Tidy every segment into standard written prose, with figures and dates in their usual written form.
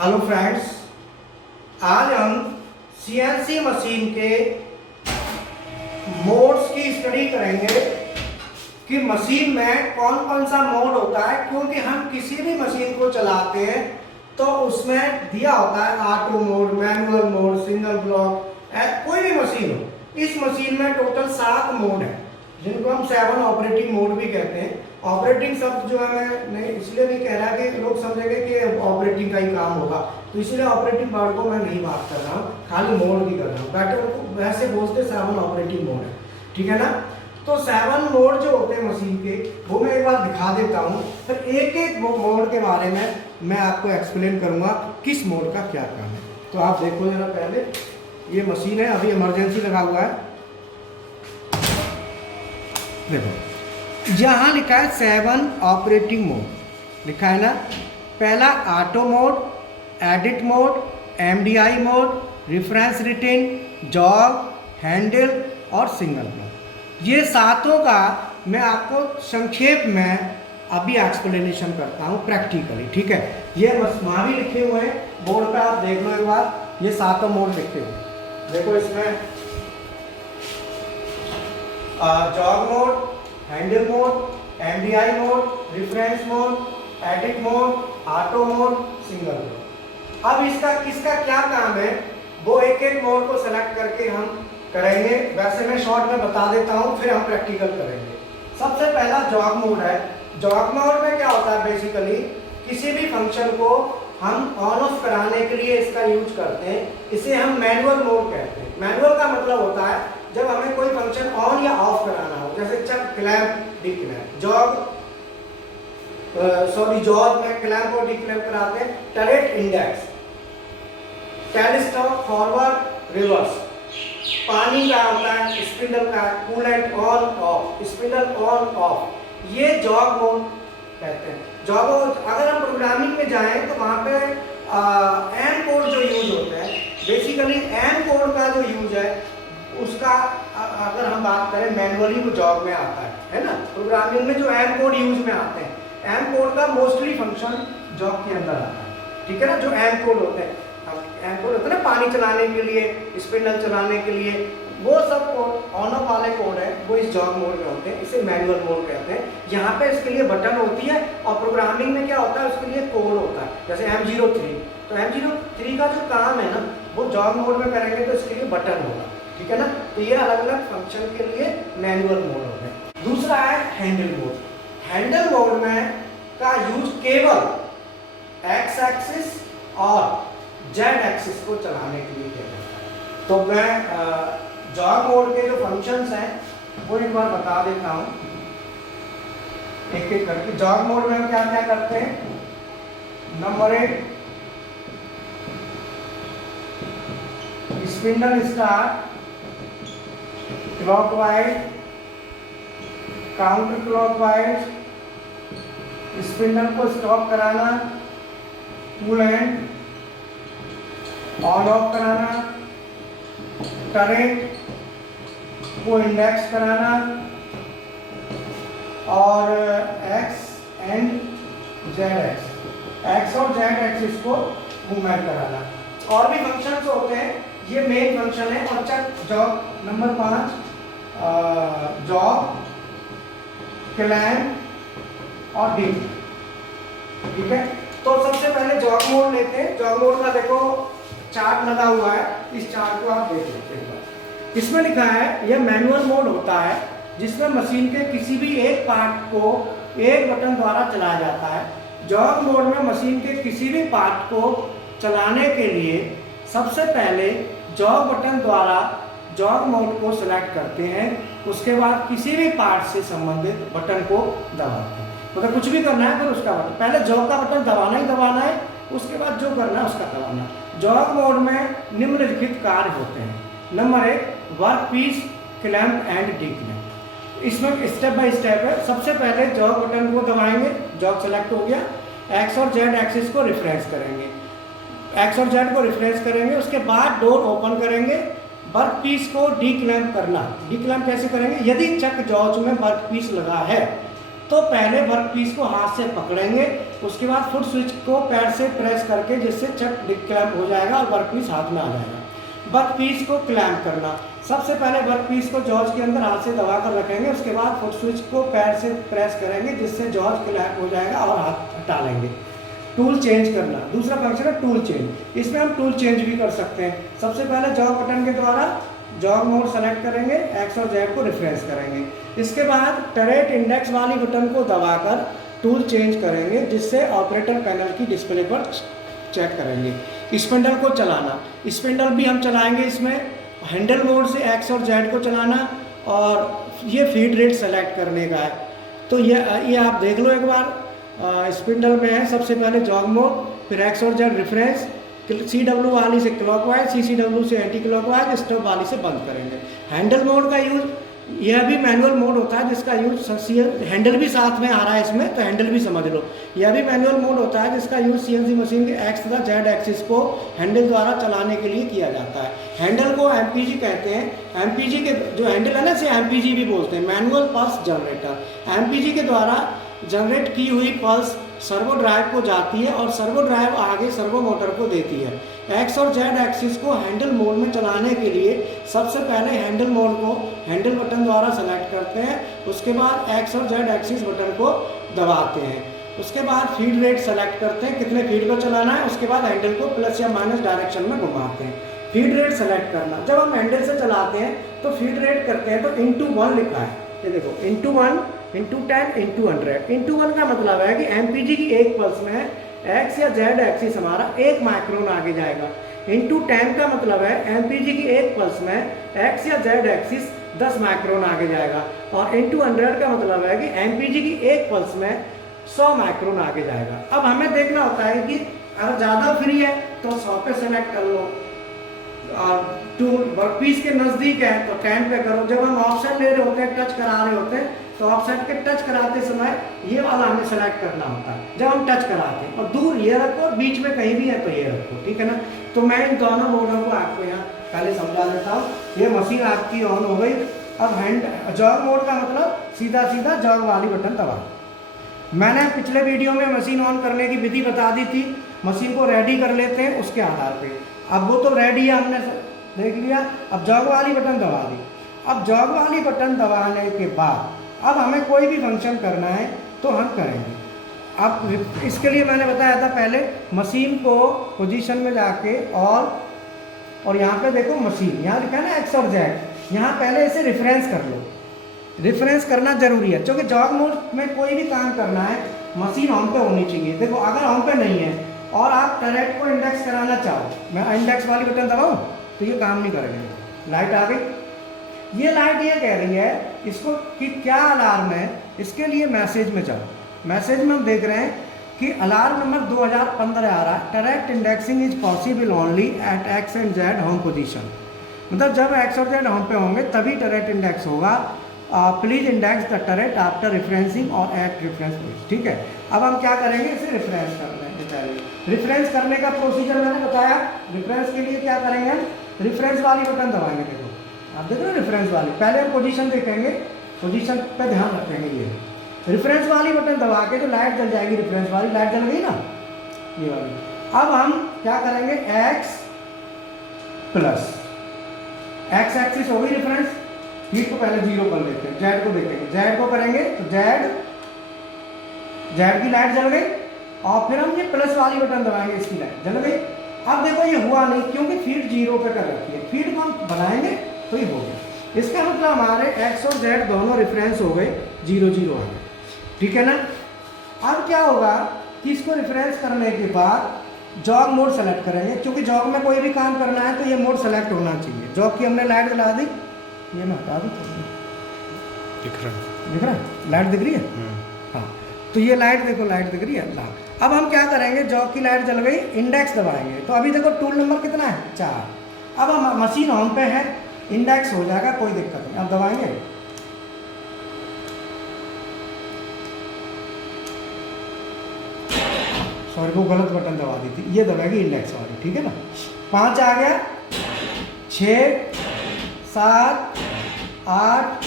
Hello friends, आज हम CNC machine के मोड्स की स्टडी करेंगे कि मशीन में कौन कौन सा मोड होता है। क्योंकि हम किसी भी मशीन को चलाते हैं तो उसमें दिया होता है auto mode, manual mode, single block, कोई भी मशीन हो। इस मशीन में टोटल 7 मोड है जिनको हम 7 ऑपरेटिंग मोड भी कहते हैं। ऑपरेटिंग शब्द जो है मैं नहीं इसलिए नहीं कह रहा कि लोग समझेंगे कि ऑपरेटिंग का ही काम होगा, तो इसलिए ऑपरेटिंग वर्ड को मैं नहीं बात कर रहा हूँ, खाली मोड की कर रहा हूँ। बेटर वैसे बोलते 7 ऑपरेटिंग मोड है, ठीक है ना। तो 7 मोड जो होते हैं मशीन के वो मैं एक बार दिखा देता हूँ, फिर एक एक मोड के बारे में मैं आपको एक्सप्लेन करूँगा किस मोड का क्या काम है। तो आप देखो जरा, पहले ये मशीन है, अभी इमरजेंसी लगा हुआ है। देखो यहाँ लिखा है 7 ऑपरेटिंग मोड लिखा है ना। पहला auto mode, edit mode, MDI mode, reference return, jog, handle और सिंगल ब्लॉक। ये 7 का मैं आपको संक्षेप में अभी एक्सप्लेनेशन करता हूँ प्रैक्टिकली, ठीक है। ये वहाँ भी लिखे हुए हैं बोर्ड पे, आप देख लो एक बार, ये 7 मोड लिखे हुए। देखो इसमें job mode, handle mode, MDI mode, reference mode, edit mode, auto mode, single mode. अब इसका किसका क्या काम है वो एक एक मोड को सेलेक्ट करके हम करेंगे। वैसे मैं शॉर्ट में बता देता हूँ, फिर हम प्रैक्टिकल करेंगे। सबसे पहला जॉब मोड है। जॉब मोड में क्या होता है, बेसिकली किसी भी फंक्शन को हम ऑन ऑफ कराने के लिए इसका यूज करते हैं। इसे हम मैनुअल मोड कहते हैं। मैनुअल का मतलब होता है जब हमें कोई फंक्शन ऑन या ऑफ कराना हो, जैसे चक, क्लैंप, डिक्लैंप। जॉब में क्लैंप और डिक्लैंप कराते हैं। Turret, index, tail stock, forward, reverse. पानी का होता है, स्पिंडल का, coolant on off, spindle on off. ये जॉब मोड कहते हैं। जॉब अगर हम प्रोग्रामिंग में जाएं तो वहाँ पे एम कोड जो यूज होता है, बेसिकली एम कोड का जो यूज है उसका अगर हम बात करें मैनुअली वो जॉब में आता है ना। प्रोग्रामिंग में जो एम कोड यूज में आते हैं, एम कोड का मोस्टली फंक्शन जॉब के अंदर आता है, ठीक है ना। जो एम कोड होते हैं, एम कोड होते हैं ना, पानी चलाने के लिए, स्पिंडल चलाने के लिए, वो सब कोड ऑन ऑफ वाले कोड है, वो इस जॉब मोड में होते हैं। इसे मैनुअल मोड कहते हैं। यहाँ पे इसके लिए बटन होती है, और प्रोग्रामिंग में क्या होता है उसके लिए कोड होता है, जैसे M03। तो M03 का जो काम है ना वो जॉब मोड में करेंगे तो इसके लिए बटन होगा, ठीक है ना। तो ये अलग अलग फंक्शन के लिए मैनुअल मोड हो गए। दूसरा है हैंडल मोड। हैंडल मोड में का यूज केवल एक्स एक्सिस और जेड एक्सिस को चलाने के लिए किया जाता है। तो मैं जॉब मोड के जो फंक्शंस हैं वो एक बार बता देता हूँ एक एक करके। जॉब मोड में हम क्या क्या करते हैं। Number 1, spindle start, clockwise, counter clockwise, spindle को स्टॉप कराना, कूलेंट ऑन ऑफ कराना, टरेट को इंडेक्स कराना, और x and Z x, x और जेड एक्सिस को मूवमेंट कराना। और भी फंक्शंस होते हैं, ये मेन फंक्शन है। और check job number 5, job, clamp और डी, ठीक है। तो सबसे पहले जॉब मोड लेते हैं। जॉब मोड का देखो चार्ट लगा हुआ है, इस चार्ट को आप देख सकते हैं। इसमें लिखा है यह मैनुअल मोड होता है जिसमें मशीन के किसी भी एक पार्ट को एक बटन द्वारा चलाया जाता है। जॉब मोड में मशीन के किसी भी पार्ट को चलाने के लिए सबसे पहले जॉब बटन द्वारा जॉब मोड को सिलेक्ट करते हैं, उसके बाद किसी भी पार्ट से संबंधित बटन को दबाते हैं। मतलब कुछ भी करना है फिर उसका बटन, पहले जॉब का बटन दबाना ही दबाना है, उसके बाद जो करना है उसका दबाना है। जॉब मोड में निम्नलिखित कार्य होते हैं। Number 1, work piece, clamp and declamp. इसमें स्टेप बाय स्टेप है। सबसे पहले जॉब बटन को दबाएंगे, जॉब सेलेक्ट हो गया, एक्स और जेड एक्सिस को रेफरेंस करेंगे, एक्स और जेड को रेफरेंस करेंगे, उसके बाद डोर ओपन करेंगे। वर्क पीस को डी क्लैंप करना। डी क्लैंप कैसे करेंगे, यदि चक जॉज में वर्क पीस लगा है तो पहले वर्क पीस को हाथ से पकड़ेंगे, उसके बाद फुट स्विच को पैर से प्रेस करके जिससे चक क्लैंप हो जाएगा और वर्क पीस हाथ में आ जाएगा। वर्क पीस को क्लैंप करना, सबसे पहले वर्क पीस को जॉर्ज के अंदर हाथ से दबा कर रखेंगे, उसके बाद फुट स्विच को पैर से प्रेस करेंगे जिससे जॉर्ज क्लैंप हो जाएगा और हाथ हटा लेंगे। टूल चेंज करना, दूसरा फंक्शन है टूल चेंज। इसमें हम टूल चेंज भी कर सकते हैं। सबसे पहले जॉग बटन के द्वारा जॉग मोड सेलेक्ट करेंगे, एक्स और जेड को रिफ्रेंस करेंगे। इसके बाद टरेट इंडेक्स वाली बटन को दबाकर टूल चेंज करेंगे जिससे ऑपरेटर पैनल की डिस्प्ले पर चेक करेंगे। स्पिंडल को चलाना, स्पिंडल भी हम चलाएंगे इसमें हैंडल मोड से एक्स और जेड को चलाना, और ये फीड रेट सेलेक्ट करने का है। तो ये आप देख लो एक बार। स्पिंडल में है सबसे पहले जॉग मोड, फिर एक्स और जेड रिफरेंस, CW वाली से क्लॉकवाइज, CCW से एंटी क्लॉकवाइज, स्टॉप वाली से बंद करेंगे। हैंडल मोड का यूज, यह भी मैनुअल मोड होता है जिसका यूज हैंडल भी साथ में आ रहा है इसमें, तो हैंडल भी समझ लो। यह भी मैनुअल मोड होता है जिसका यूज CNC मशीन के एक्स तथा जेड एक्सिस को हैंडल द्वारा चलाने के लिए किया जाता है। हैंडल को MPG कहते हैं। MPG के जो हैंडल है ना, इसे MPG भी बोलते हैं, मैनुअल पल्स जनरेटर। MPG के द्वारा जनरेट की हुई पल्स सर्वो ड्राइव को जाती है और सर्वो ड्राइव आगे सर्वो मोटर को देती है। एक्स और जेड एक्सिस को हैंडल मोड में चलाने के लिए सबसे पहले हैंडल मोड को हैंडल बटन द्वारा सेलेक्ट करते हैं, उसके बाद एक्स और जेड एक्सिस बटन को दबाते हैं, उसके बाद फीड रेट सेलेक्ट करते हैं कितने फीड को चलाना है, उसके बाद हैंडल को प्लस या माइनस डायरेक्शन में घुमाते हैं। फीड रेट सेलेक्ट करना, जब हम हैंडल से चलाते हैं तो फीड रेट करते हैं तो ×1 लिखा है, ये देखो ×1 ×10 ×100। ×1 का मतलब है कि MPG की एक पल्स में एक्स या जेड एक्सिस हमारा 1 माइक्रोन आगे जाएगा। ×10 का मतलब है MPG की एक पल्स में एक्स या जेड एक्सिस 10 माइक्रोन आगे जाएगा, और ×100 का मतलब है कि MPG की एक पल्स में 100 माइक्रोन आगे जाएगा। अब हमें देखना होता है कि अगर ज़्यादा फ्री है तो 100 पे सेलेक्ट कर लो, टूल वर्कपीस के नज़दीक है तो 10 पे करो। जब हम ऑफसेट ले रहे होते हैं, टच करा रहे होते हैं, तो ऑफसेट के टच कराते समय ये वाला हमें सेलेक्ट करना होता है जब हम टच कराते हैं, और दूर ये रखो, बीच में कहीं भी है तो ये रखो, ठीक है ना। तो मैं इन दोनों मोडों को आपको यहाँ पहले समझा देता हूँ। ये मशीन आपकी ऑन हो गई। अब हैंड जॉग मोड का मतलब सीधा सीधा जॉग वाली बटन दबा। मैंने पिछले वीडियो में मशीन ऑन करने की विधि बता दी थी, मशीन को रेडी कर लेते हैं उसके आधार पे। अब वो तो रेडी है, हमने देख लिया। अब जॉग वाली बटन दबा दी। अब जॉग वाली बटन दबाने के बाद अब हमें कोई भी फंक्शन करना है तो हम करेंगे। अब इसके लिए मैंने बताया था पहले, मशीन को पोजीशन में जाके और यहाँ पे देखो मशीन, यहाँ लिखा है ना एक्स और जेड, यहाँ पहले इसे रेफरेंस कर लो। रेफरेंस करना जरूरी है क्योंकि जॉग मोड में कोई भी काम करना है मशीन ऑन पे होनी चाहिए। देखो अगर ऑन पे नहीं है और आप टरेट को इंडेक्स कराना चाहो, मैं इंडेक्स वाली बटन दबाऊँ तो ये काम नहीं करेगा। लाइट आ गई। ये लाइट ये कह रही है इसको कि क्या अलार्म है, इसके लिए मैसेज में जाओ। मैसेज में हम देख रहे हैं कि अलार्म नंबर 2015 आ रहा है, turret indexing is possible only at X and Z home position. मतलब जब एक्स और जेड होम पे होंगे तभी टरेट इंडेक्स होगा। Please index the turret after referencing और एट रेफरेंस पेज। ठीक है, अब हम क्या करेंगे, इसे रेफरेंस कर लेंगे। पहले रेफरेंस करने का प्रोसीजर मैंने बताया। रेफरेंस के लिए क्या करेंगे, रेफरेंस वाली बटन दबाएंगे। देखो आप देख रहे हो रेफरेंस वाली, पहले हम पोजीशन देखेंगे, पोजीशन पे ध्यान रखेंगे। ये रेफरेंस वाली बटन दबा के जो लाइट जल जाएगी, रेफरेंस वाली लाइट जल गई ना, ये वाली। अब हम क्या करेंगे, एक्स प्लस एक्स एक्सिस हो गई रेफरेंस, फीड को पहले 0 कर लेते हैं, जेड को देखेंगे, जेड को करेंगे तो जेड की लाइट जल गई, और फिर हम ये प्लस वाली बटन दबाएंगे, इसकी लाइट जल गई। अब देखो ये हुआ नहीं क्योंकि फीड 0 पे कर रखी है, फीड को हम बनाएंगे तो ये हो गया। इसका मतलब हमारे एक्स और जेड दोनों रेफरेंस हो गए, 0 0 आ गए, ठीक है ना। अब क्या होगा कि इसको रेफरेंस करने के बाद जॉग मोड सेलेक्ट करेंगे, क्योंकि जॉग में कोई भी काम करना है तो ये मोड सेलेक्ट होना चाहिए। जॉग की हमने लाइट जला दी, ये मैं हटा दी, दिख रहा है लाइट दिख रही है। हाँ, तो ये लाइट देखो, लाइट दिख रही है लाल। अब हम क्या करेंगे, जॉग की लाइट जल गई, इंडेक्स दबाएंगे तो अभी देखो टूल नंबर कितना है, 4। अब हम मशीन ऑन पे है, इंडेक्स हो जाएगा, कोई दिक्कत नहीं। अब दबाएंगे, सॉरी वो गलत बटन दबा दी थी, ये दबाएगी इंडेक्स वाली, ठीक है ना। 5 आ गया, 6 7 8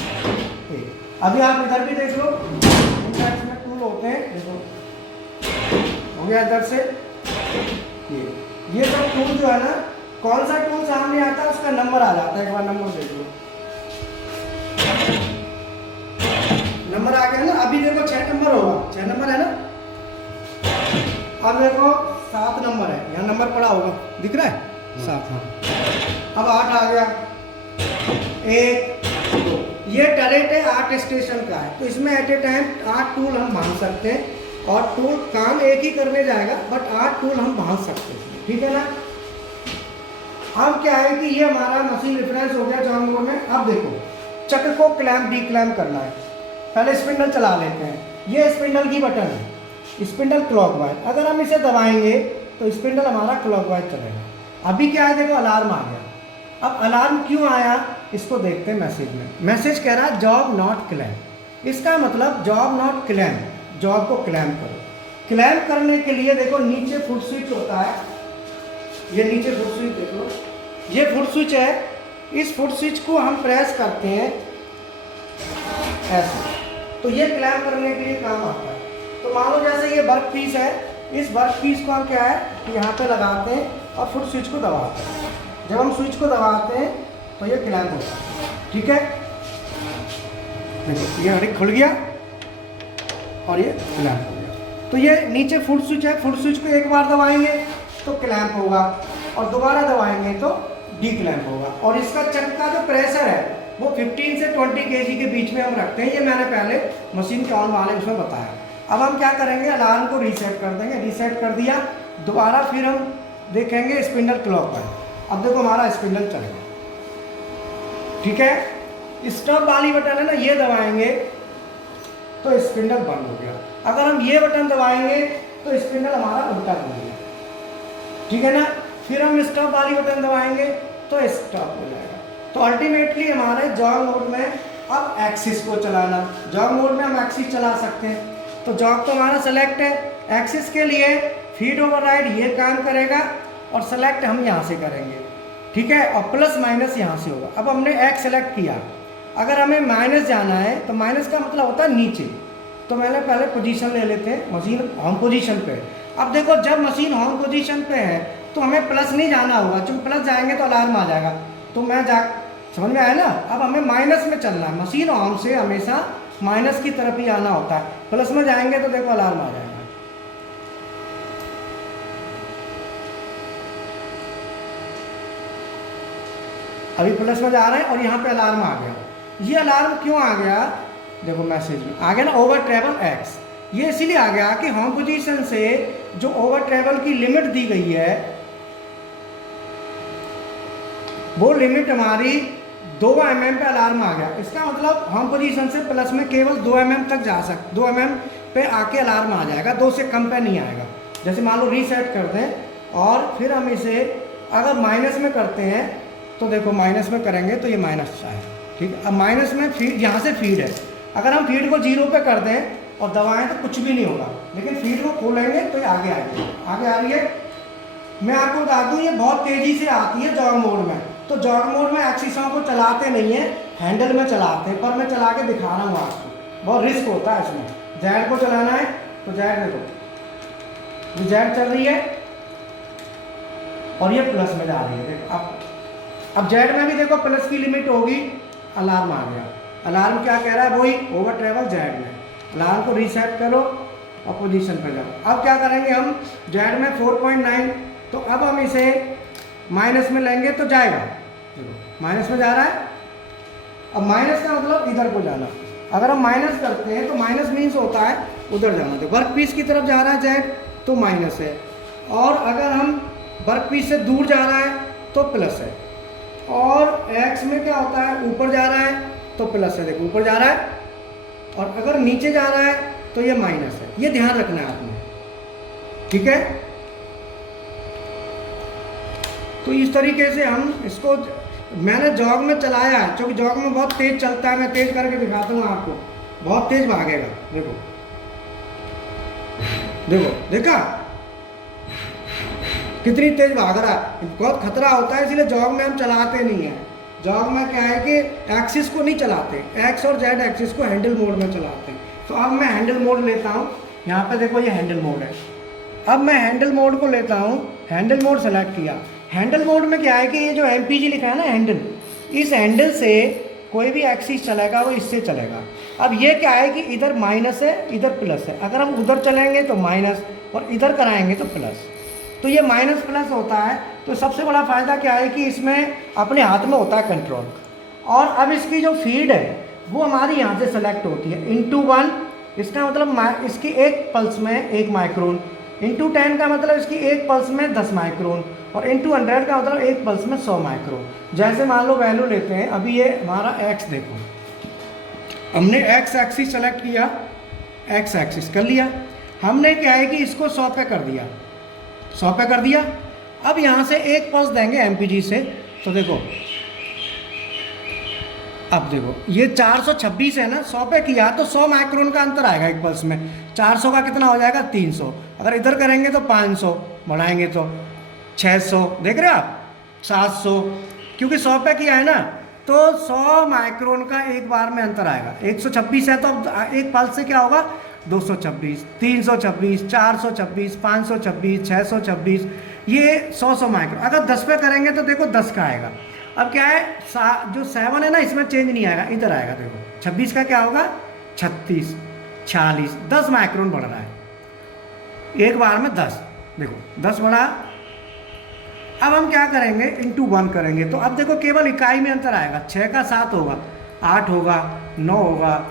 1। अभी आप इधर भी देख लो, इन टाइप्स में टूल होते हैं, देखो हो गया इधर से। ये सब टूल जो है ना, कौन सा टूल सामने आता है उसका नंबर आ जाता है, एक बार नंबर देख लो, नंबर आ गया ना। अभी देखो 6 नंबर होगा, 6 नंबर है ना। अब देखो 7 नंबर है, यहाँ नंबर पड़ा होगा, दिख रहा है 7। हाँ, अब 8 आ गया, 1 2। ये टरेट है 8 स्टेशन का है, तो इसमें एट ए टाइम 8 टूल हम बांध सकते हैं, और टूल काम एक ही करने जाएगा, बट 8 टूल हम बांध सकते हैं, ठीक है ना। अब क्या है कि ये हमारा मशीन रेफरेंस हो गया जॉइंट मोड में। अब देखो चक्र को क्लैंप डी क्लैंप करना है, पहले स्पिंडल चला लेते हैं। ये स्पिंडल की बटन है, स्पिंडल क्लॉकवाइज, अगर हम इसे दबाएंगे तो स्पिंडल हमारा क्लॉकवाइज चलेगा। अभी क्या है, देखो अलार्म आ गया। अब अलार्म क्यों आया इसको देखते हैं मैसेज में। मैसेज कह रहा है जॉब नॉट क्लैम्प, इसका मतलब जॉब नॉट क्लैम्प, जॉब को क्लैम्प करो। क्लैम्प करने के लिए देखो नीचे फुट स्विच होता है, ये नीचे फुट स्विच देख लो, ये फुट स्विच है। इस फुट स्विच को हम प्रेस करते हैं ऐसे, तो ये क्लैम्प करने के लिए काम आता है। तो मान लो जैसे ये वर्क पीस है, इस वर्क पीस को हम क्या है कि यहाँ पे लगाते हैं और फुट स्विच को दबाते हैं। जब हम स्विच को दबाते हैं तो ये क्लैम्प होता है, ठीक है। देखो ये हड़ी खुल गया और ये क्लैम्प हो गया। तो ये नीचे फुट स्विच है, फुट स्विच को एक बार दबाएंगे तो क्लैम्प होगा, और दोबारा दबाएंगे तो डी क्लैम्प होगा। और इसका चक का जो प्रेशर है वो 15 से 20 kg के बीच में हम रखते हैं, ये मैंने पहले मशीन के ऑन वाले उसमें बताया। अब हम क्या करेंगे, अलार्म को रीसेट कर देंगे, रीसेट कर दिया, दोबारा फिर हम देखेंगे स्पिंडल क्लॉकवाइज। अब देखो हमारा स्पिंडल चल गया, ठीक है। स्टॉप वाली बटन है ना, ये दबाएंगे तो स्पिंडल बंद हो गया। अगर हम ये बटन दबाएंगे तो स्पिंडल हमारा उल्टा घूम गया, ठीक है ना। फिर हम स्टॉप वाली बटन दबाएंगे तो स्टॉप हो जाएगा। तो अल्टीमेटली हमारे जॉग मोड में अब एक्सिस को चलाना, जॉग मोड में हम एक्सिस चला सकते हैं। तो जॉग तो हमारा सेलेक्ट है, एक्सिस के लिए फीड ओवरराइड ये काम करेगा, और सेलेक्ट हम यहाँ से करेंगे, ठीक है। और प्लस माइनस यहाँ से होगा। अब हमने एक्स सेलेक्ट किया, अगर हमें माइनस जाना है तो माइनस का मतलब होता है नीचे, तो मैंने पहले पोजीशन ले लेते हैं, मशीन होम पोजीशन पे। अब देखो जब मशीन होम पोजीशन पे है तो हमें प्लस नहीं जाना होगा, क्योंकि प्लस जाएंगे तो अलार्म आ जाएगा। तो मैं समझ में आया ना। अब हमें माइनस में चलना है, मशीन होम से हमेशा माइनस की तरफ ही आना होता है। प्लस में जाएंगे तो देखो अलार्म आ जाएगा। अभी प्लस में जा रहे हैं और यहाँ पे अलार्म आ गया। ये अलार्म क्यों आ गया, देखो मैसेज में आ गया ना, ओवर ट्रेवल एक्स। ये इसीलिए आ गया कि होम पोजीशन से जो ओवर ट्रेवल की लिमिट दी गई है वो लिमिट हमारी 2 mm पे अलार्म आ गया। इसका मतलब होम पोजीशन से प्लस में केवल 2 mm तक जा सकते, 2 mm पे आके अलार्म आ जाएगा, 2 से कम पे नहीं आएगा। जैसे मान लो रीसेट कर दें और फिर हम इसे अगर माइनस में करते हैं तो देखो माइनस में करेंगे तो ये माइनस है, ठीक है। अब माइनस में फीड, यहाँ से फीड है, अगर हम फीड को 0 पे कर दें और दबाएं तो कुछ भी नहीं होगा, लेकिन फीड को खोलेंगे तो ये आगे आएगी। आगे आ रही है, मैं आपको बता दूँ ये बहुत तेज़ी से आती है जॉग मोड में। तो जॉग मोड में एक्सिसों को चलाते नहीं है, हैंडल में चलाते हैं, पर मैं चला के दिखा रहा हूँ आपको, बहुत रिस्क होता है इसमें। जेड को चलाना है तो जेड देखो, ये जेड चल रही है और ये प्लस में जा रही है। देखो अब जेड में भी देखो प्लस की लिमिट होगी, अलार्म आ गया। अलार्म क्या कह रहा है, वही ओवर ट्रेवल जेड में। अलार्म को रीसेट करो और पोजीशन पर जाओ। अब क्या करेंगे हम, जेड में 4.9, तो अब हम इसे माइनस में लेंगे तो जाएगा, देखो माइनस में जा रहा है। अब माइनस का मतलब इधर को जाना, अगर हम माइनस करते हैं तो माइनस मीन्स होता है उधर जाना। तो वर्क पीस की तरफ जा रहा है जेड तो माइनस है, और अगर हम वर्क पीस से दूर जा रहा है तो प्लस है, और एक्स में क्या होता है, ऊपर जा रहा है तो प्लस है, देखो ऊपर जा रहा है, और अगर नीचे जा रहा है तो ये माइनस है। ये ध्यान रखना है आपने, ठीक है। तो इस तरीके से हम इसको, मैंने जॉग में चलाया है क्योंकि जॉग में बहुत तेज चलता है, मैं तेज करके दिखाता हूँ आपको, बहुत तेज भागेगा। देखो देखो, देखा कितनी तेज भाग रहा है, बहुत खतरा होता है, इसलिए जॉग में हम चलाते नहीं हैं। जॉग में क्या है कि एक्सिस को नहीं चलाते, एक्स और जेड एक्सिस को हैंडल मोड में चलाते हैं। तो अब मैं हैंडल मोड लेता हूँ, यहाँ पे देखो ये हैंडल मोड है। अब मैं हैंडल मोड को लेता हूँ, हैंडल मोड सेलेक्ट किया। हैंडल मोड में क्या है कि ये जो MPG लिखा है ना हैंडल, इस हैंडल से कोई भी एक्सिस चलेगा वो इससे चलेगा। अब ये क्या है कि इधर माइनस है इधर प्लस है, अगर हम उधर चलेंगे तो माइनस और इधर कराएंगे तो प्लस, तो ये माइनस प्लस होता है। तो सबसे बड़ा फ़ायदा क्या है कि इसमें अपने हाथ में होता है कंट्रोल। और अब इसकी जो फीड है वो हमारी यहाँ से सेलेक्ट होती है ×1, इसका मतलब इसकी एक पल्स में 1 माइक्रोन, ×10 का मतलब इसकी एक पल्स में 10 माइक्रोन, और ×100 का मतलब एक पल्स में 100 माइक्रोन। जैसे मान लो वैल्यू लेते हैं, अभी ये हमारा एक्स देखो, हमने एक्स एक्सिस सेलेक्ट किया, एक्स एक्सिस कर लिया, हमने क्या है कि इसको 100 पे कर दिया, 100 पे कर दिया। अब यहाँ से एक पल्स देंगे MPG से, तो देखो अब देखो ये 426 है ना, 100 पे किया तो 100 माइक्रोन का अंतर आएगा एक पल्स में। 400 का कितना हो जाएगा 300, अगर इधर करेंगे तो 500, बढ़ाएंगे तो 600, देख रहे हो आप 700, क्योंकि 100 पे किया है ना, तो 100 माइक्रोन का एक बार में अंतर आएगा। 126 है तो अब एक पल्स से क्या होगा 226, 326, 426, 526, 626, ये 100 माइक्रोन। अगर 10 पे करेंगे तो देखो 10 का आएगा। अब क्या है जो 7 है ना इसमें चेंज नहीं आएगा, इधर आएगा। देखो 26 का क्या होगा 36, 46, 10 माइक्रोन बढ़ रहा है एक बार में 10, देखो 10 बढ़ा। अब हम क्या करेंगे ×1 करेंगे, तो अब देखो केवल इकाई में अंतर आएगा। 6 का 7 होगा, 8 होगा, 9 होगा,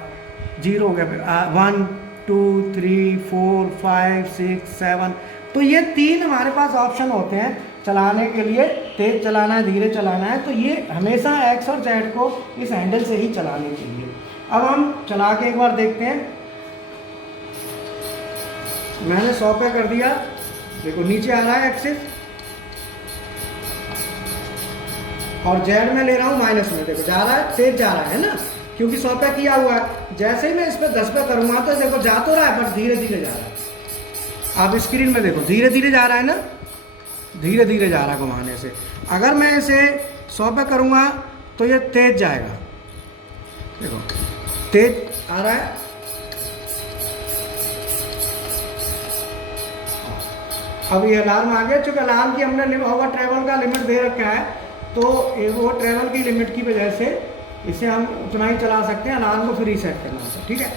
0 हो गया, 1 2 3 4 5 6 7। तो ये 3 हमारे पास ऑप्शन होते हैं चलाने के लिए, तेज चलाना है धीरे चलाना है, तो ये हमेशा एक्स और जेड को इस हैंडल से ही चलाने चाहिए। अब हम चला के एक बार देखते हैं। मैंने 100 पे कर दिया, देखो नीचे आ रहा है एक्सिस, और जेड में ले रहा हूँ माइनस में, देखो जा रहा है, तेज जा रहा है ना, क्योंकि 100 पे किया हुआ है। जैसे ही मैं इस पर 10 पे करूँगा तो देखो जा तो रहा है बट धीरे धीरे जा रहा है। आप स्क्रीन में देखो धीरे धीरे जा रहा है ना, धीरे धीरे जा रहा है घुमाने से। अगर मैं इसे 100 पे करूँगा तो ये तेज जाएगा, देखो तेज आ रहा है। अब ये अलार्म आ गया, चूँकि अलार्म की हमने ओवर ट्रेवल का लिमिट दे रखा है, तो वो ट्रेवल की लिमिट की वजह से इसे हम उतना ही चला सकते हैं। अलार्म को फिर रीसेट करना होता है, ठीक है,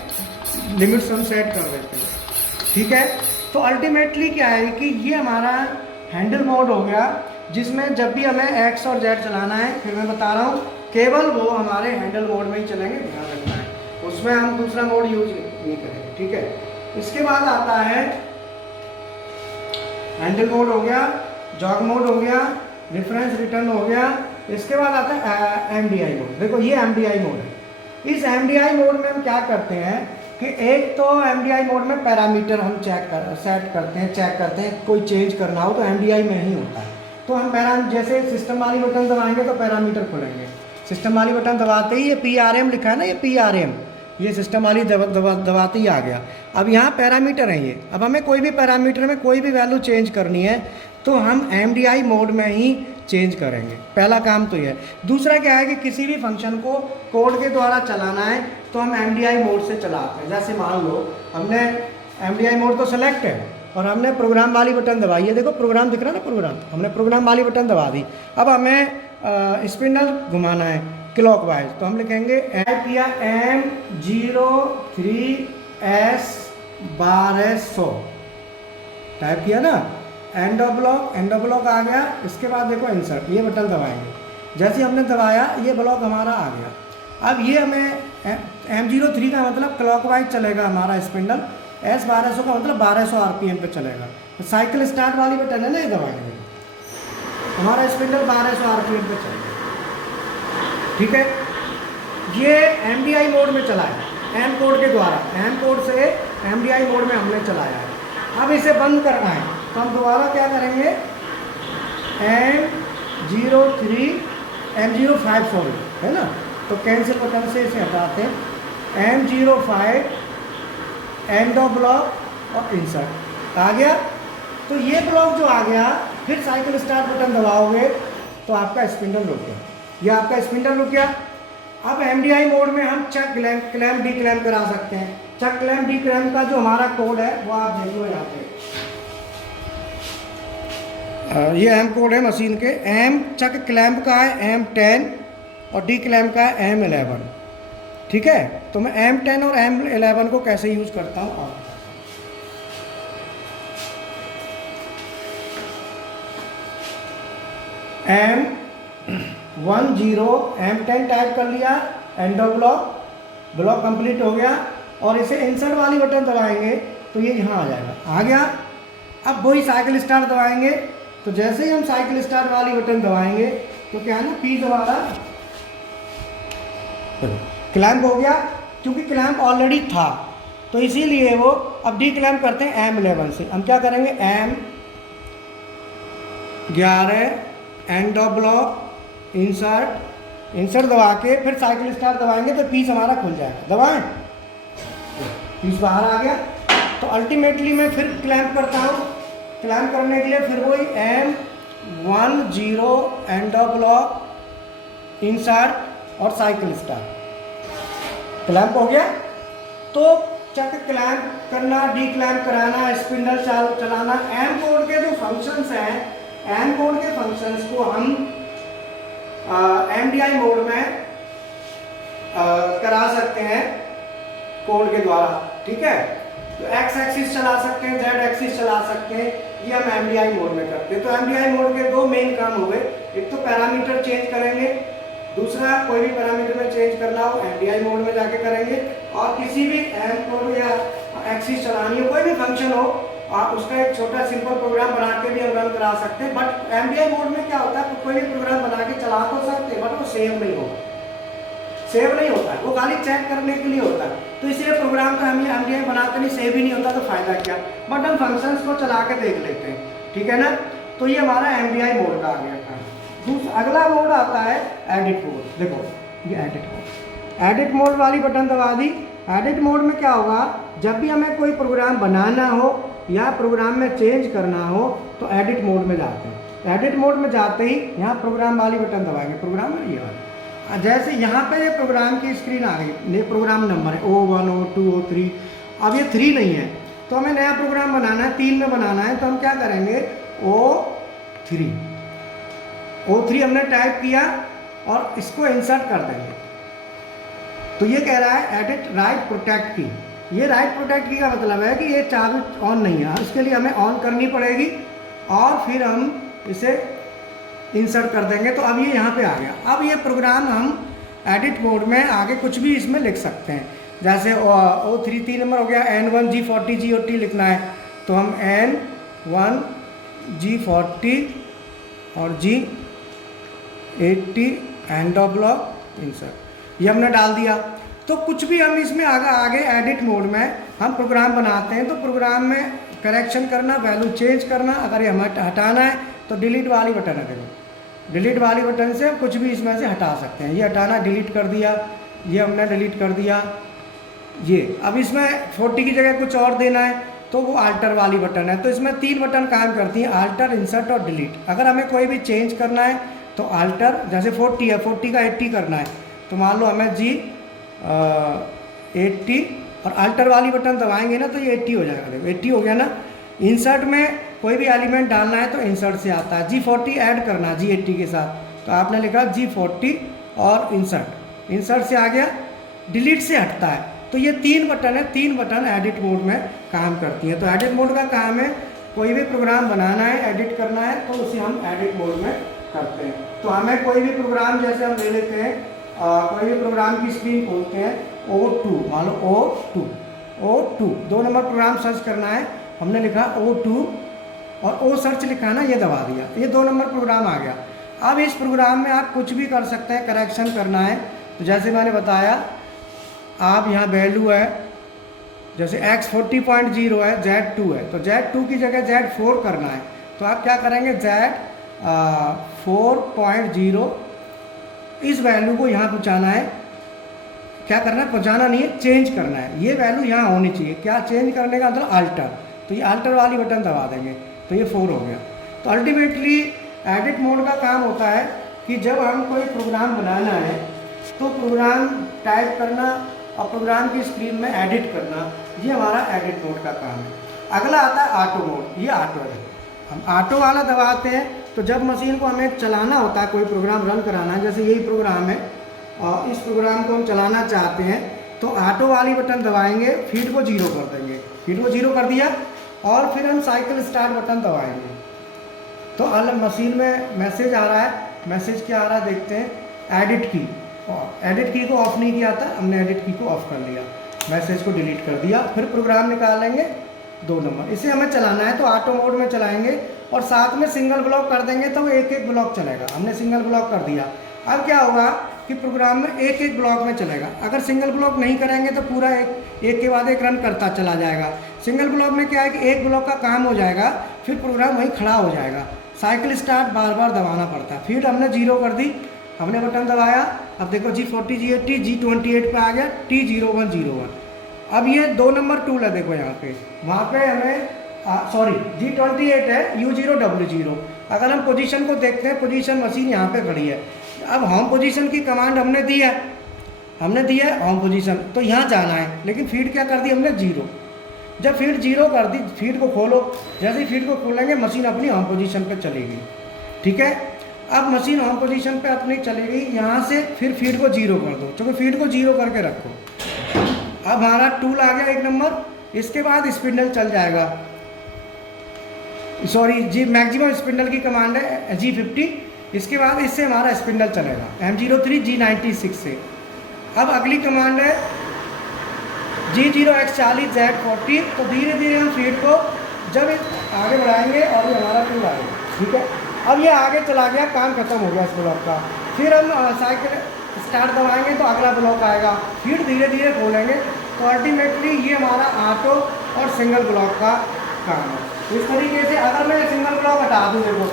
लिमिट्स हम सेट कर देते हैं, ठीक है। तो अल्टीमेटली क्या है कि ये हमारा हैंडल मोड हो गया, जिसमें जब भी हमें एक्स और जेड चलाना है, फिर मैं बता रहा हूँ केवल वो हमारे हैंडल मोड में ही चलेंगे, ध्यान रखना है, उसमें हम दूसरा मोड यूज नहीं करेंगे, ठीक है। इसके बाद आता है हैंडल मोड हो गया, जॉग मोड हो गया, रेफरेंस रिटर्न हो गया। इसके बाद आता है MDI मोड। देखो ये MDI मोड है। इस MDI मोड में हम क्या करते हैं कि एक तो MDI मोड में पैरामीटर हम सेट करते हैं, चेक करते हैं, कोई चेंज करना हो तो MDI में ही होता है। तो हम जैसे सिस्टम वाली बटन दबाएंगे तो पैरामीटर खुलेंगे, सिस्टम वाली बटन दबाते ही ये PRM लिखा है ना, ये PRM, ये सिस्टम वाली दबाते ही आ गया। अब यहाँ पैरामीटर है ये, अब हमें कोई भी पैरामीटर में कोई भी वैल्यू चेंज करनी है तो हम MDI मोड में ही चेंज करेंगे, पहला काम तो ये है। दूसरा क्या है कि किसी भी फंक्शन को कोड के द्वारा चलाना है तो हम MDI मोड से चलाते हैं। जैसे मान लो हमने MDI मोड तो सेलेक्ट है और हमने प्रोग्राम वाली बटन दबाई है, देखो प्रोग्राम दिख रहा है ना, प्रोग्राम, हमने प्रोग्राम वाली बटन दबा दी। अब हमें स्पिंडल घुमाना है क्लॉकवाइज, तो हम लिखेंगे टाइप किया M03S1200, टाइप किया ना, एंड ऑफ ब्लॉक आ गया। इसके बाद देखो इंसर्ट, ये बटन दबाएंगे, जैसे हमने दबाया ये ब्लॉक हमारा आ गया। अब ये हमें M03 का मतलब क्लॉकवाइज चलेगा हमारा स्पिंडल, S1200 का मतलब 1200 RPM पे चलेगा। तो साइकिल स्टार्ट वाली बटन है ना, ये दबाएंगे, हमारा स्पिंडल 1200 RPM पे चलेगा, ठीक है। ये MDI मोड में चला है, M कोड के द्वारा, M कोड से MDI मोड में हमने चलाया है। अब इसे बंद करना है तो हम दोबारा क्या करेंगे, M05 सॉरी है ना, तो कैंसिल बटन से इसे हटाते हैं। M05 एंड ऑफ ब्लॉक और इंसर्ट आ गया। तो ये ब्लॉक जो आ गया, फिर साइकिल स्टार्ट बटन दबाओगे तो आपका स्पिंडल रुक गया। ये आपका स्पिंडल रुक गया। अब एमडीआई मोड में हम चक क्लैंप डी क्लैंप करा सकते हैं। चक क्लैंप डी क्लैंप का जो हमारा कोड है वो आप देखो यहाँ पे, ये एम कोड है मशीन के। एम चक क्लैंप का है M10 और डी क्लैंप का है M11। ठीक है, तो मैं M10 और M11 को कैसे यूज करता हूँ आप M10 M10 टाइप कर लिया, एंडो ब्लॉक कंप्लीट हो गया और इसे इंसर्ट वाली बटन दबाएंगे तो ये यहाँ आ जाएगा, आ गया। अब वही साइकिल स्टार्ट दबाएंगे, तो जैसे ही हम साइकिल स्टार्ट वाली बटन दबाएंगे तो क्या है ना, पीस हमारा क्लैंप हो गया। क्योंकि क्लैंप ऑलरेडी था तो इसीलिए वो अब डी क्लैंप करते हैं M11 से। हम क्या करेंगे, M11 end of block insert दबा के फिर साइकिल स्टार्ट दबाएंगे तो पीस हमारा खुल जाएगा। दबाएं, पीस बाहर आ गया। तो अल्टीमेटली मैं फिर क्लैंप करता हूँ। क्लैंप करने के लिए फिर वही M10 end of block insert और साइकिल स्टार्ट, क्लैंप हो गया। तो चक क्लैंप करना, डी क्लैंप कराना, स्पिंडल चलाना, एम कोड के जो फंक्शंस हैं, एम कोड के फंक्शंस को हम एमडीआई मोड में करा सकते हैं कोड के द्वारा। ठीक है, तो एक्स एक्सिस चला सकते हैं, जेड एक्सिस चला सकते हैं, ये हम एमडीआई मोड में करते हैं। तो एमडीआई मोड के दो मेन काम हो गए, एक तो पैरामीटर चेंज करेंगे, दूसरा कोई भी पैरामीटर में चेंज करना हो एमडीआई मोड में जाके करेंगे। और किसी भी एम कोड या एक्सिस चलानी हो, कोई भी फंक्शन हो, आप उसका एक छोटा सिंपल प्रोग्राम बना के भी हम रन करा सकते हैं। बट एमडीआई मोड में क्या होता है, तो कोई भी प्रोग्राम बना के चला तो सकते हैं बट वो सेव नहीं होगा, वो खाली चेक करने के लिए होता है। तो इसलिए प्रोग्राम का हम एमडीआई बनाते नहीं, सेव ही नहीं होता, तो फायदा क्या। बट हम फंक्शंस को चला के देख लेते हैं। ठीक है ना, तो ये हमारा एमडीआई मोड का आ गया था। अगला मोड आता है एडिट मोड। देखो ये एडिट मोड वाली बटन दबा दी। एडिट मोड में क्या होगा, जब भी हमें कोई प्रोग्राम बनाना हो या प्रोग्राम में चेंज करना हो तो एडिट मोड में जाते हैं। एडिट मोड में जाते ही यहाँ प्रोग्राम वाली बटन दबाएंगे, प्रोग्राम ये वाला। जैसे यहाँ पे ये प्रोग्राम की स्क्रीन आ गई, ये प्रोग्राम नंबर है O1 O2 O3। अब ये 3 नहीं है तो हमें नया प्रोग्राम बनाना है, 3 में बनाना है, तो हम क्या करेंगे, O3 हमने टाइप किया और इसको इंसर्ट कर देंगे। तो ये कह रहा है एडिट राइट प्रोटेक्ट की। ये राइट प्रोटेक्ट की का मतलब है कि ये चाबी ऑन नहीं है, इसके लिए हमें ऑन करनी पड़ेगी और फिर हम इसे इंसर्ट कर देंगे। तो अब ये यहाँ पे आ गया। अब ये प्रोग्राम हम एडिट मोड में आगे कुछ भी इसमें लिख सकते हैं। जैसे O3 3 नंबर हो गया, N1 G40 GOT लिखना है तो हम N1 G40 और G80 end of block insert, ये हमने डाल दिया। तो कुछ भी हम इसमें आगे एडिट मोड में हम प्रोग्राम बनाते हैं तो प्रोग्राम में करेक्शन करना, वैल्यू चेंज करना, अगर ये हमें हटाना है तो डिलीट वाली बटन है। देखो डिलीट वाली बटन से कुछ भी इसमें से हटा सकते हैं। ये हटाना, डिलीट कर दिया, ये हमने डिलीट कर दिया। ये अब इसमें 40 की जगह कुछ और देना है तो वो आल्टर वाली बटन है। तो इसमें 3 बटन काम करती हैं, आल्टर, इंसर्ट और डिलीट। अगर हमें कोई भी चेंज करना है तो आल्टर, जैसे 40 है, 40 का 80 करना है तो मान लो हमें G80 और अल्टर वाली बटन दबाएंगे ना तो ये 80 हो जाएगा। देखो 80 हो गया ना। इंसर्ट में कोई भी एलिमेंट डालना है तो इंसर्ट से आता है। G40 ऐड करना G80 के साथ तो आपने लिखा G40 और इंसर्ट से आ गया। डिलीट से हटता है। तो ये 3 बटन है, 3 बटन एडिट मोड में काम करती है। तो एडिट मोड का काम है कोई भी प्रोग्राम बनाना है, एडिट करना है तो उसे हम एडिट मोड में करते हैं। तो हमें कोई भी प्रोग्राम जैसे हम ले लेते हैं, कोई भी प्रोग्राम की स्क्रीन खोलते हैं, O2 मान लो O2 2 नंबर प्रोग्राम सर्च करना है, हमने लिखा O2 और O सर्च लिखा ना, ये दबा दिया, ये 2 नंबर प्रोग्राम आ गया। अब इस प्रोग्राम में आप कुछ भी कर सकते हैं, करेक्शन करना है तो जैसे मैंने बताया, आप यहाँ वैल्यू है जैसे X 40.0 है, Z2 है तो Z2 की जगह Z4 करना है तो आप क्या करेंगे, Z4.0 इस वैल्यू को यहाँ पहुँचाना है। क्या करना है, पहुँचाना नहीं है, चेंज करना है। ये वैल्यू यहाँ होनी चाहिए। क्या चेंज करने का मतलब, अल्टर। तो ये अल्टर वाली बटन दबा देंगे तो ये 4 हो गया। तो अल्टीमेटली एडिट मोड का काम होता है कि जब हम कोई प्रोग्राम बनाना है तो प्रोग्राम टाइप करना और प्रोग्राम की स्क्रीन में एडिट करना, ये हमारा एडिट मोड का काम है। अगला आता है ऑटो मोड। ये ऑटो है, हम ऑटो वाला दबाते हैं तो जब मशीन को हमें चलाना होता है, कोई प्रोग्राम रन कराना है, जैसे यही प्रोग्राम है और इस प्रोग्राम को हम चलाना चाहते हैं तो ऑटो वाली बटन दबाएंगे, फीड को 0 कर देंगे, फीड को 0 कर दिया और फिर हम साइकिल स्टार्ट बटन दबाएंगे तो अलग मशीन में मैसेज आ रहा है। मैसेज क्या आ रहा है देखते हैं, एडिट की। एडिट की को ऑफ नहीं किया था, हमने एडिट की को ऑफ कर लिया, मैसेज को डिलीट कर दिया। फिर प्रोग्राम निकालेंगे 2 नंबर, इसे हमें चलाना है तो ऑटो मोड में चलाएंगे और साथ में सिंगल ब्लॉक कर देंगे तो एक एक ब्लॉक चलेगा। हमने सिंगल ब्लॉक कर दिया, अब क्या होगा कि प्रोग्राम में एक एक ब्लॉक में चलेगा। अगर सिंगल ब्लॉक नहीं करेंगे तो पूरा एक के बाद एक रन करता चला जाएगा। सिंगल ब्लॉक में क्या है कि एक ब्लॉक का काम हो जाएगा, फिर प्रोग्राम वहीं खड़ा हो जाएगा। साइकिल स्टार्ट बार बार दबाना पड़ता है। फीड हमने 0 कर दी, हमने बटन दबाया, अब देखो G40 G80 G28 पे आ गया T0101। अब ये 2 नंबर टूल है, देखो यहाँ पे, वहाँ पे हमें सॉरी G28 है U0W0। अगर हम पोजीशन को देखते हैं, पोजीशन मशीन यहाँ पे खड़ी है। अब होम पोजीशन की कमांड हमने दी है होम पोजीशन, तो यहाँ जाना है, लेकिन फीड क्या कर दी हमने 0। जब फीड 0 कर दी, फीड को खोलो, जैसे ही फीड को खोलेंगे मशीन अपनी होम पोजीशन पे चलेगी। ठीक है, अब मशीन होम पोजीशन पे अपनी चलेगी, यहाँ से फिर फीड को 0 कर दो, क्योंकि फीड को 0 करके रखो। अब हमारा टूल आ गया 1 नंबर। इसके बाद स्पिंडल चल जाएगा, सॉरी जी मैक्सिमम स्पिंडल की कमांड है G50। इसके बाद इससे हमारा स्पिंडल चलेगा M03 G96 से। अब अगली कमांड है G0X40 Z40। तो धीरे धीरे हम फीड को जब आगे बढ़ाएंगे और ये हमारा टूल आएगा। ठीक है, अब ये आगे चला गया, काम खत्म हो गया इस ब्लॉक का। फिर हम साइकिल स्टार्ट दबाएंगे तो अगला ब्लॉक आएगा, फीड धीरे धीरे खोलेंगे तो अल्टीमेटली ये हमारा ऑटो और सिंगल ब्लॉक का काम है। इस तरीके से अगर मैं सिंगल ब्लॉक हटा दूँ देखो,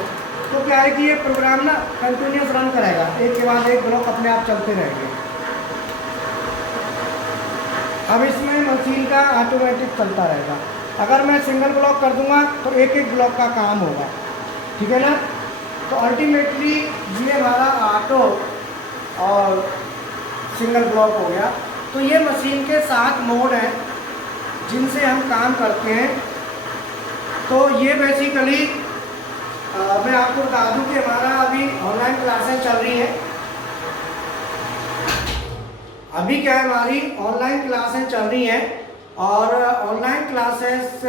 तो क्या है कि ये प्रोग्राम ना कंटिन्यूस रन करेगा, एक के बाद एक ब्लॉक अपने आप चलते रहेंगे। अब इसमें मशीन का ऑटोमेटिक चलता रहेगा। अगर मैं सिंगल ब्लॉक कर दूंगा तो एक एक ब्लॉक का काम होगा। ठीक है ना, तो अल्टीमेटली ये हमारा ऑटो और सिंगल ब्लॉक हो गया। तो ये मशीन के 7 मोड हैं जिनसे हम काम करते हैं। तो ये बेसिकली मैं आपको बता दूं कि हमारा अभी ऑनलाइन क्लासेस चल रही हैं। अभी क्या है, हमारी ऑनलाइन क्लासेस चल रही हैं और ऑनलाइन क्लासेस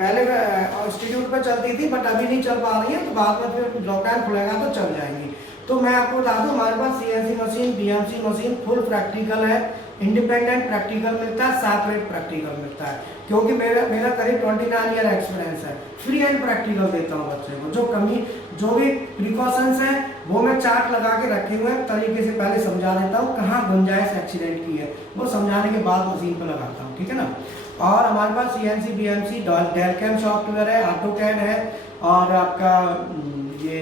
पहले इंस्टीट्यूट पर चलती थी बट अभी नहीं चल पा रही है, तो बाद में फिर लॉकडाउन खुलेगा तो चल जाएंगी। तो मैं आपको बता दूं हमारे पास CNC machine, BMC machine full practical है, इंडिपेंडेंट प्रैक्टिकल मिलता है, सेपरेट प्रैक्टिकल मिलता है, क्योंकि मेरा करीब 29 ईयर एक्सपीरियंस है। फ्री एंड प्रैक्टिकल देता हूँ बच्चे को। जो भी प्रिकॉशंस हैं वो मैं चार्ट लगा के रखे हुए हैं, तरीके से पहले समझा देता हूँ, कहाँ गुंजाइश एक्सीडेंट की है वो समझाने के बाद मशीन पर लगाता हूँ। ठीक है ना, और हमारे पास CNC BMC डेलकैम सॉफ्टवेयर है, ऑटोकैड है और आपका ये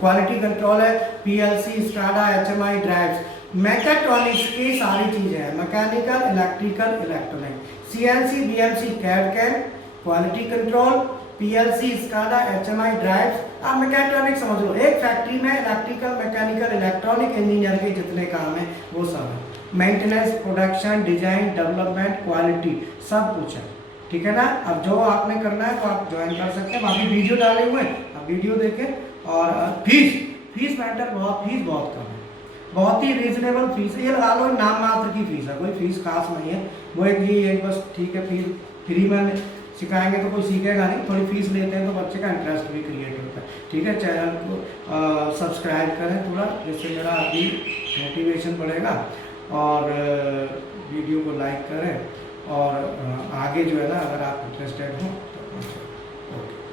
क्वालिटी कंट्रोल है, PLC, SCADA, HMI drives, mechatronics की सारी चीज़ें हैं, mechanical, electrical, electronic, CNC BMC CAD, quality control, PLC, SCADA, HMI drives. आप मैकेट्रॉनिक समझ लो, एक फैक्ट्री में इलेक्ट्रिकल, मैकेनिकल, इलेक्ट्रॉनिक इंजीनियर के जितने काम हैं वो सब है। Maintenance, production, design, development, quality, सब कुछ है। ठीक है ना, अब जो आपने करना है तो आप ज्वाइन कर सकते हैं। बाकी वीडियो डाले हुए हैं, आप वीडियो देखें। और फीस मैटर फीस बहुत कम है, बहुत ही रीजनेबल फीस है। ये लगा लो नाम मात्र की फीस है, कोई फीस खास नहीं है। वो एक बस ठीक है, फीस फ्री में सिखाएंगे तो कोई सीखेगा नहीं, थोड़ी फीस लेते हैं तो बच्चे का इंटरेस्ट भी क्रिएट होता है। ठीक है, चैनल को सब्सक्राइब करें थोड़ा, जिससे मेरा अभी मोटिवेशन बढ़ेगा, और वीडियो को लाइक करें, और आगे जो है ना अगर आप इंटरेस्टेड हो तो ओके।